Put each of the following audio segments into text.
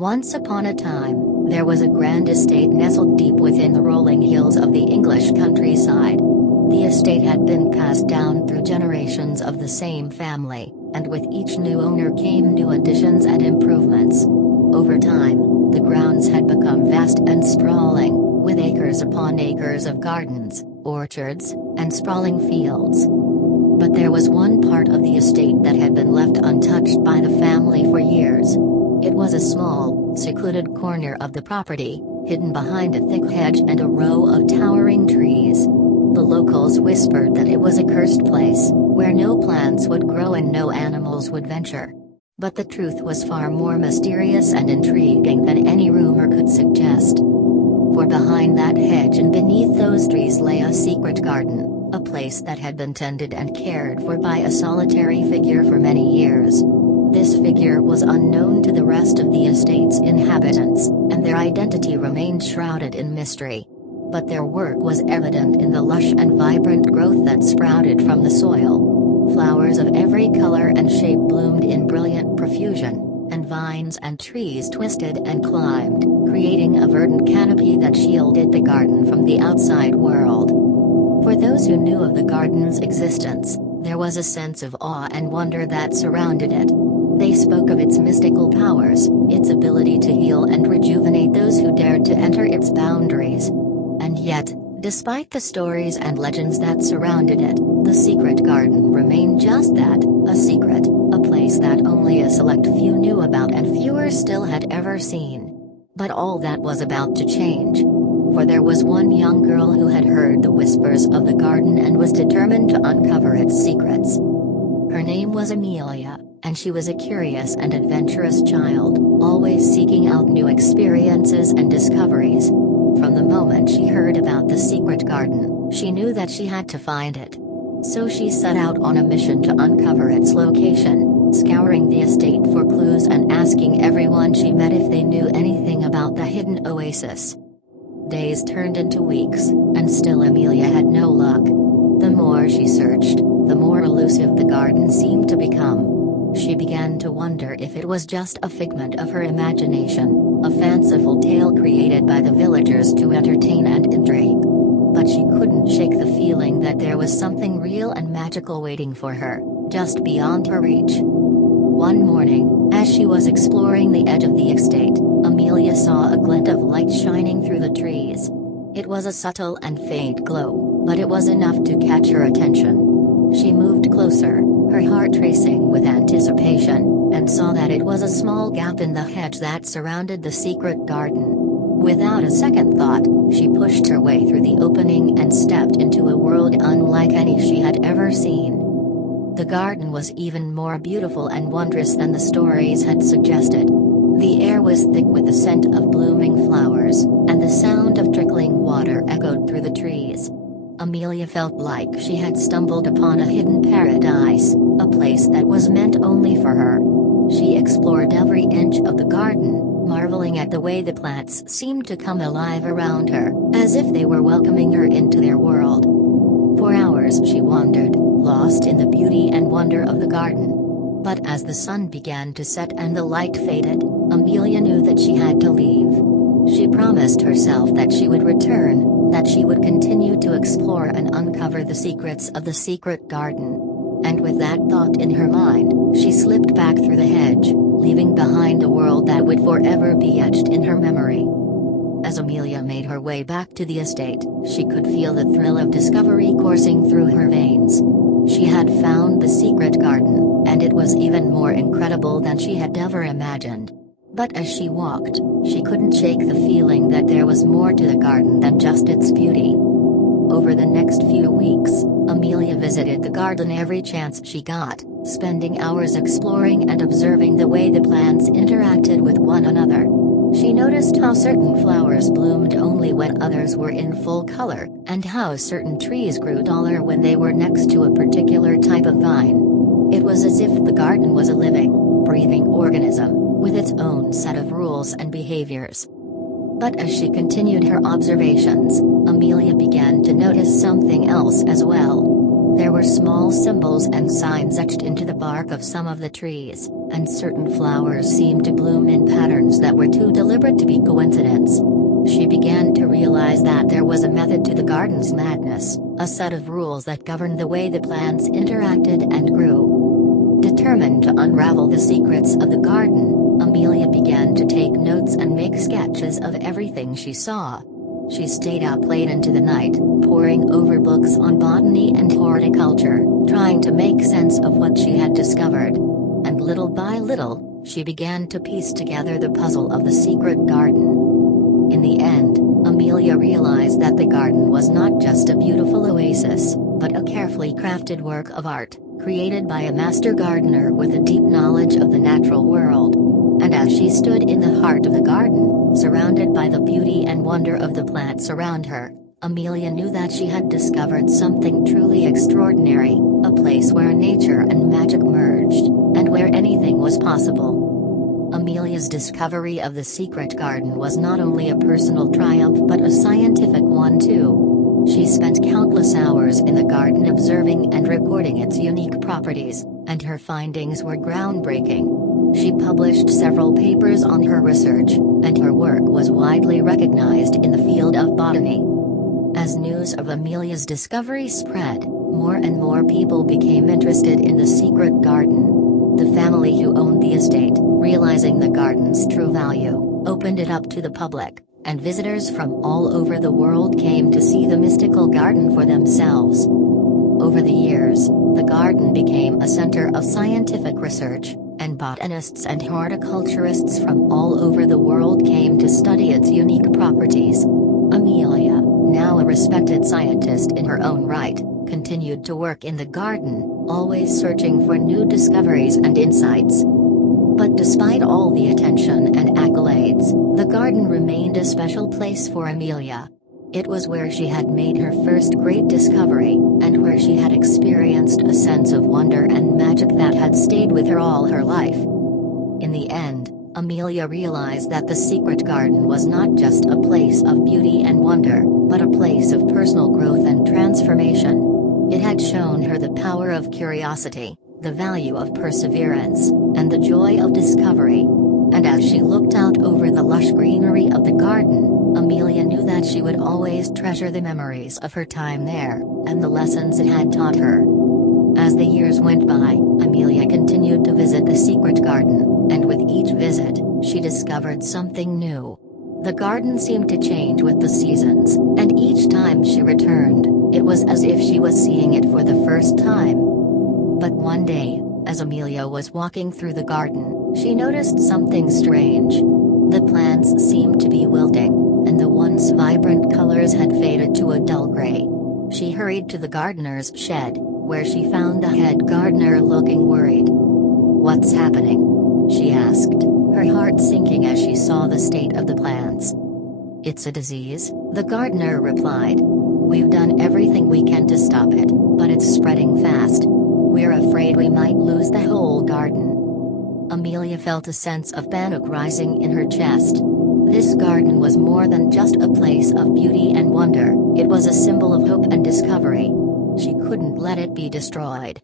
Once upon a time, there was a grand estate nestled deep within the rolling hills of the English countryside. The estate had been passed down through generations of the same family, and with each new owner came new additions and improvements. Over time, the grounds had become vast and sprawling, with acres upon acres of gardens, orchards, and sprawling fields. But there was one part of the estate that had been left untouched by the family for years. It was a small, secluded corner of the property, hidden behind a thick hedge and a row of towering trees. The locals whispered that it was a cursed place, where no plants would grow and no animals would venture. But the truth was far more mysterious and intriguing than any rumor could suggest. For behind that hedge and beneath those trees lay a secret garden, a place that had been tended and cared for by a solitary figure for many years. This figure was unknown to the rest of the estate's inhabitants, and their identity remained shrouded in mystery. But their work was evident in the lush and vibrant growth that sprouted from the soil. Flowers of every color and shape bloomed in brilliant profusion, and vines and trees twisted and climbed, creating a verdant canopy that shielded the garden from the outside world. For those who knew of the garden's existence, there was a sense of awe and wonder that surrounded it. They spoke of its mystical powers, its ability to heal and rejuvenate those who dared to enter its boundaries. And yet, despite the stories and legends that surrounded it, the secret garden remained just that, a secret, a place that only a select few knew about and fewer still had ever seen. But all that was about to change. For there was one young girl who had heard the whispers of the garden and was determined to uncover its secrets. Her name was Amelia, and she was a curious and adventurous child, always seeking out new experiences and discoveries. From the moment she heard about the secret garden, she knew that she had to find it. So she set out on a mission to uncover its location, scouring the estate for clues and asking everyone she met if they knew anything about the hidden oasis. Days turned into weeks, and still Amelia had no luck. The more she searched, the more elusive the garden seemed to become. She began to wonder if it was just a figment of her imagination, a fanciful tale created by the villagers to entertain and intrigue. But she couldn't shake the feeling that there was something real and magical waiting for her, just beyond her reach. One morning, as she was exploring the edge of the estate, Amelia saw a glint of light shining through the trees. It was a subtle and faint glow, but it was enough to catch her attention. She moved closer, her heart racing with anticipation, and saw that it was a small gap in the hedge that surrounded the secret garden. Without a second thought, she pushed her way through the opening and stepped into a world unlike any she had ever seen. The garden was even more beautiful and wondrous than the stories had suggested. The air was thick with the scent of blooming flowers, and the sound of trickling water echoed through the trees. Amelia felt like she had stumbled upon a hidden paradise, a place that was meant only for her. She explored every inch of the garden, marveling at the way the plants seemed to come alive around her, as if they were welcoming her into their world. For hours she wandered, lost in the beauty and wonder of the garden. But as the sun began to set and the light faded, Amelia knew that she had to leave. She promised herself that she would return, that she would continue to explore and uncover the secrets of the secret garden. And with that thought in her mind, she slipped back through the hedge, leaving behind a world that would forever be etched in her memory. As Amelia made her way back to the estate, she could feel the thrill of discovery coursing through her veins. She had found the secret garden, and it was even more incredible than she had ever imagined. But as she walked, she couldn't shake the feeling that there was more to the garden than just its beauty. Over the next few weeks, Amelia visited the garden every chance she got, spending hours exploring and observing the way the plants interacted with one another. She noticed how certain flowers bloomed only when others were in full color, and how certain trees grew taller when they were next to a particular type of vine. It was as if the garden was a living, breathing organism, with its own set of rules and behaviors. But as she continued her observations, Amelia began to notice something else as well. There were small symbols and signs etched into the bark of some of the trees, and certain flowers seemed to bloom in patterns that were too deliberate to be coincidence. She began to realize that there was a method to the garden's madness, a set of rules that governed the way the plants interacted and grew. Determined to unravel the secrets of the garden, Amelia began to take notes and make sketches of everything she saw. She stayed up late into the night, poring over books on botany and horticulture, trying to make sense of what she had discovered. And little by little, she began to piece together the puzzle of the secret garden. In the end, Amelia realized that the garden was not just a beautiful oasis, but a carefully crafted work of art, created by a master gardener with a deep knowledge of the natural world. And as she stood in the heart of the garden, surrounded by the beauty and wonder of the plants around her, Amelia knew that she had discovered something truly extraordinary, a place where nature and magic merged, and where anything was possible. Amelia's discovery of the secret garden was not only a personal triumph but a scientific one too. She spent countless hours in the garden observing and recording its unique properties, and her findings were groundbreaking. She published several papers on her research, and her work was widely recognized in the field of botany. As news of Amelia's discovery spread, more and more people became interested in the secret garden. The family who owned the estate, realizing the garden's true value, opened it up to the public, and visitors from all over the world came to see the mystical garden for themselves. Over the years, the garden became a center of scientific research, and botanists and horticulturists from all over the world came to study its unique properties. Amelia, now a respected scientist in her own right, continued to work in the garden, always searching for new discoveries and insights. But despite all the attention and accolades, the garden remained a special place for Amelia. It was where she had made her first great discovery, and where she had experienced a sense of wonder and magic that had stayed with her all her life. In the end, Amelia realized that the secret garden was not just a place of beauty and wonder, but a place of personal growth and transformation. It had shown her the power of curiosity, the value of perseverance, and the joy of discovery. And as she looked out over the lush greenery of the garden, Amelia knew that she would always treasure the memories of her time there, and the lessons it had taught her. As the years went by, Amelia continued to visit the secret garden, and with each visit, she discovered something new. The garden seemed to change with the seasons, and each time she returned, it was as if she was seeing it for the first time. But one day, as Amelia was walking through the garden, she noticed something strange. The plants seemed to be wilting, and the once vibrant colors had faded to a dull gray. She hurried to the gardener's shed, where she found the head gardener looking worried. "What's happening?" she asked, her heart sinking as she saw the state of the plants. "It's a disease," the gardener replied. "We've done everything we can to stop it, but it's spreading fast. We're afraid we might lose the whole garden." Amelia felt a sense of panic rising in her chest. This garden was more than just a place of beauty and wonder, it was a symbol of hope and discovery. She couldn't let it be destroyed.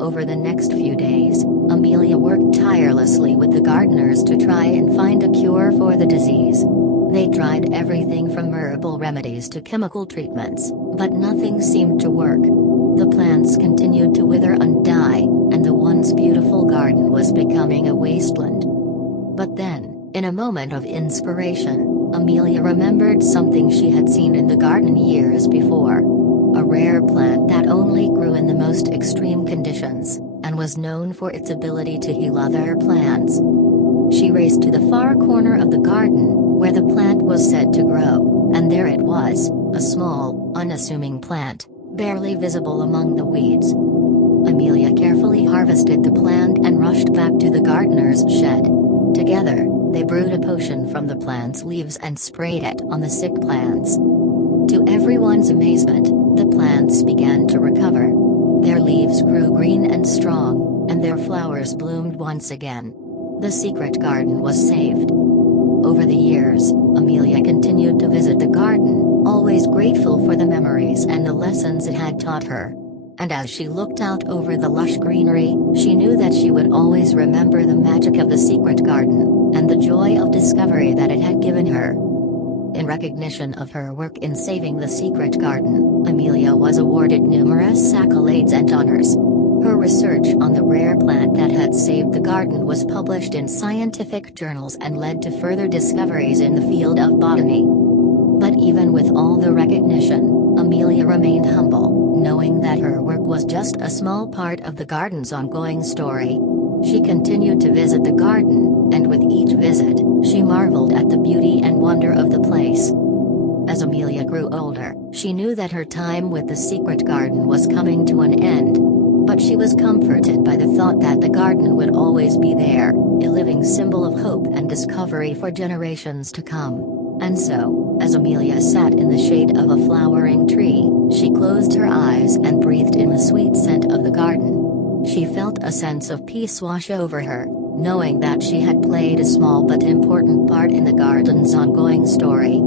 Over the next few days, Amelia worked tirelessly with the gardeners to try and find a cure for the disease. They tried everything from herbal remedies to chemical treatments, but nothing seemed to work. The plants continued to wither and die, and the once beautiful garden was becoming a wasteland. But then, in a moment of inspiration, Amelia remembered something she had seen in the garden years before. A rare plant that only grew in the most extreme conditions, and was known for its ability to heal other plants. She raced to the far corner of the garden, where the plant was said to grow, and there it was, a small, unassuming plant, barely visible among the weeds. Amelia carefully harvested the plant and rushed back to the gardener's shed. Together, they brewed a potion from the plant's leaves and sprayed it on the sick plants. To everyone's amazement, the plants began to recover. Their leaves grew green and strong, and their flowers bloomed once again. The secret garden was saved. Over the years, Amelia continued to visit the garden, always grateful for the memories and the lessons it had taught her. And as she looked out over the lush greenery, she knew that she would always remember the magic of the secret garden, and the joy of discovery that it had given her. In recognition of her work in saving the secret garden, Amelia was awarded numerous accolades and honors. Her research on the rare plant that had saved the garden was published in scientific journals and led to further discoveries in the field of botany. But even with all the recognition, Amelia remained humble, knowing that her work was just a small part of the garden's ongoing story. She continued to visit the garden, and with each visit, she marveled at the beauty and wonder of the place. As Amelia grew older, she knew that her time with the secret garden was coming to an end. But she was comforted by the thought that the garden would always be there, a living symbol of hope and discovery for generations to come. And so, as Amelia sat in the shade of a flowering tree, she closed her eyes and breathed in the sweet scent of the garden. She felt a sense of peace wash over her, knowing that she had played a small but important part in the garden's ongoing story.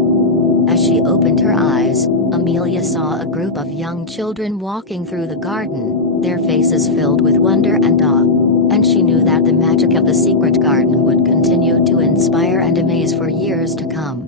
As she opened her eyes, Amelia saw a group of young children walking through the garden, their faces filled with wonder and awe. And she knew that the magic of the secret garden would continue to inspire and amaze for years to come.